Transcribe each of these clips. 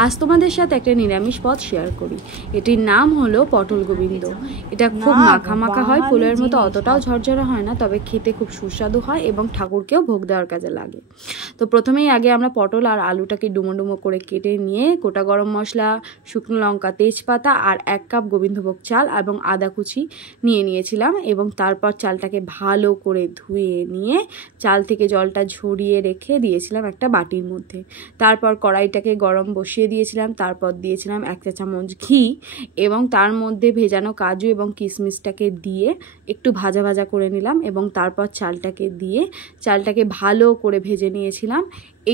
আজ তোমাদের সাথে একটা নিরামিষ পদ শেয়ার করি। এটির নাম হলো পটল গোবিন্দ। এটা খুব মাখা মাখা হয়, পোলের মতো অতটাও ঝরঝরে হয় না, তবে খেতে খুব সুস্বাদু হয় এবং ঠাকুরকেও ভোগ দেওয়ার কাজে লাগে। তো প্রথমেই আগে আমরা পটল আর আলুটাকে ডুমো ডুমো করে কেটে নিয়ে গোটা গরম মশলা, শুকনো লঙ্কা, তেজপাতা আর 1 কাপ গোবিন্দভোগ চাল এবং আদা কুচি নিয়েছিলাম এবং তারপর চালটাকে ভালো করে ধুয়ে নিয়ে চাল থেকে জলটা ঝরিয়ে রেখে দিয়েছিলাম একটা বাটির মধ্যে। তারপর কড়াইটাকে গরম বসিয়ে দিয়েছিলাম, তারপর দিয়েছিলাম 1 চা চামচ ঘি এবং তার মধ্যে ভেজানো কাজু এবং কিশমিশটাকে দিয়ে একটু ভাজা ভাজা করে নিলাম এবং তারপর চালটাকে দিয়ে চালটাকে ভালো করে ভেজে নিয়েছিলাম।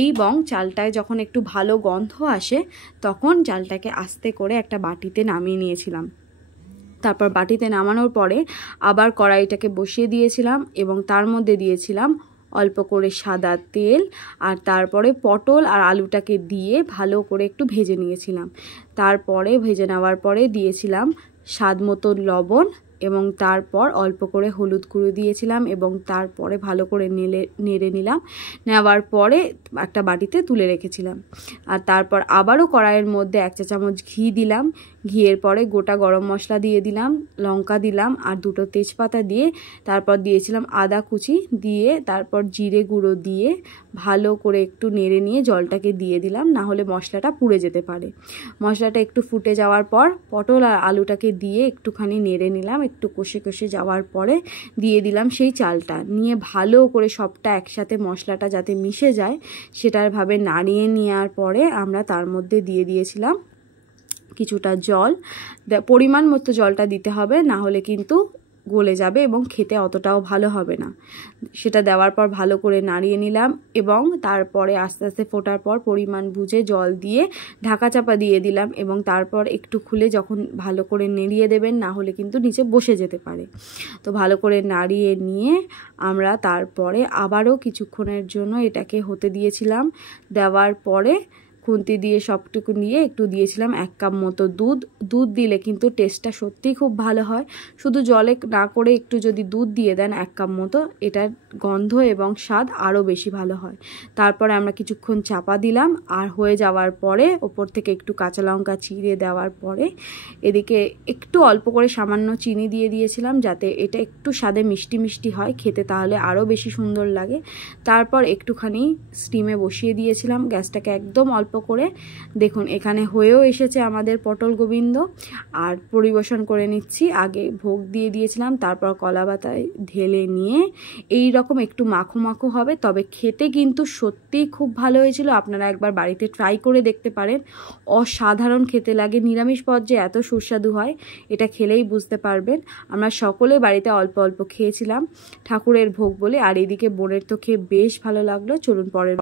এবং চালটায় যখন একটু ভালো গন্ধ আসে তখন চালটাকে আস্তে করে একটা বাটিতে নামিয়ে নিয়েছিলাম। তারপর বাটিতে নামানোর পরে আবার কড়াইটাকে বসিয়ে দিয়েছিলাম এবং তার মধ্যে দিয়েছিলাম অল্প করে সাদা তেল, আর তারপরে পটল আর আলুটাকে দিয়ে ভালো করে একটু ভেজে নিয়েছিলাম। তারপরে ভেজে নেওয়ার পরে দিয়েছিলাম স্বাদ মতো লবণ এবং তারপর অল্প করে হলুদ গুঁড়ো দিয়েছিলাম এবং তারপরে ভালো করে নেড়ে নিলাম। নেওয়ার পরে একটা বাটিতে তুলে রেখেছিলাম। আর তারপর আবারও কড়াইয়ের মধ্যে 1 চা চামচ ঘি দিলাম। ঘিয়ের পরে গোটা গরম মশলা দিয়ে দিলাম, লঙ্কা দিলাম আর 2টো তেজপাতা দিয়ে তারপর দিয়েছিলাম আদা কুচি দিয়ে, তারপর জিরে গুঁড়ো দিয়ে ভালো করে একটু নেড়ে নিয়ে জলটাকে দিয়ে দিলাম, না হলে মশলাটা পুড়ে যেতে পারে। মশলাটা একটু ফুটে যাওয়ার পর পটল আর আলুটাকে দিয়ে একটুখানি নেড়ে নিলাম। একটু কষে কষে যাওয়ার পরে দিয়ে দিলাম সেই চালটা, নিয়ে ভালো করে সবটা একসাথে মশলাটা যাতে মিশে যায় সেটার ভাবে নাড়িয়ে নেওয়ার পরে আমরা তার মধ্যে দিয়ে দিয়েছিলাম কিছুটা জল। পরিমাণ মতো জলটা দিতে হবে, না হলে কিন্তু গলে যাবে এবং খেতে অতটাও ভালো হবে না। সেটা দেওয়ার পর ভালো করে নাড়িয়ে নিলাম এবং তারপরে আস্তে আস্তে ফোটার পর পরিমাণ বুঝে জল দিয়ে ঢাকা চাপা দিয়ে দিলাম এবং তারপর একটু খুলে যখন ভালো করে নেড়িয়ে দেবেন, না হলে কিন্তু নিচে বসে যেতে পারে। তো ভালো করে নাড়িয়ে নিয়ে আমরা তারপরে আবারও কিছুক্ষণের জন্য এটাকে হতে দিয়েছিলাম। দেওয়ার পরে খুন্তি দিয়ে সবটুকু নিয়ে একটু দিয়েছিলাম 1 কাপ মতো দুধ দিলে কিন্তু টেস্টটা সত্যিই খুব ভালো হয়। শুধু জলে না করে একটু যদি দুধ দিয়ে দেন 1 কাপ মতো, এটার গন্ধ এবং স্বাদ আরও বেশি ভালো হয়। তারপরে আমরা কিছুক্ষণ চাপা দিলাম আর হয়ে যাওয়ার পরে ওপর থেকে একটু কাঁচা লঙ্কা চিড়ে দেওয়ার পরে এদিকে একটু অল্প করে সামান্য চিনি দিয়ে দিয়েছিলাম যাতে এটা একটু স্বাদে মিষ্টি মিষ্টি হয় খেতে, তাহলে আরও বেশি সুন্দর লাগে। তারপর একটুখানি স্টিমে বসিয়ে দিয়েছিলাম, গ্যাসটাকে একদম অল্প করে। দেখুন এখানে হয়েও এসেছে আমাদের পটল গোবিন্দ। আর পরিবেশন করে নিচ্ছি। আগে ভোগ দিয়ে দিয়েছিলাম, তারপর কলা পাতায় ঢেলে নিয়ে এই রকম একটু মাখো মাখো হবে, তবে খেতে কিন্তু সত্যিই খুব ভালো হয়েছিল। আপনারা একবার বাড়িতে ট্রাই করে দেখতে পারেন, অসাধারণ খেতে লাগে। নিরামিষ পদ যে এত সুস্বাদু হয় এটা খেলেই বুঝতে পারবেন। আমরা সকলে বাড়িতে অল্প অল্প খেয়েছিলাম ঠাকুরের ভোগ বলে, আর এদিকে বোনের তো খেয়ে বেশ ভালো লাগলো। চলুন পরের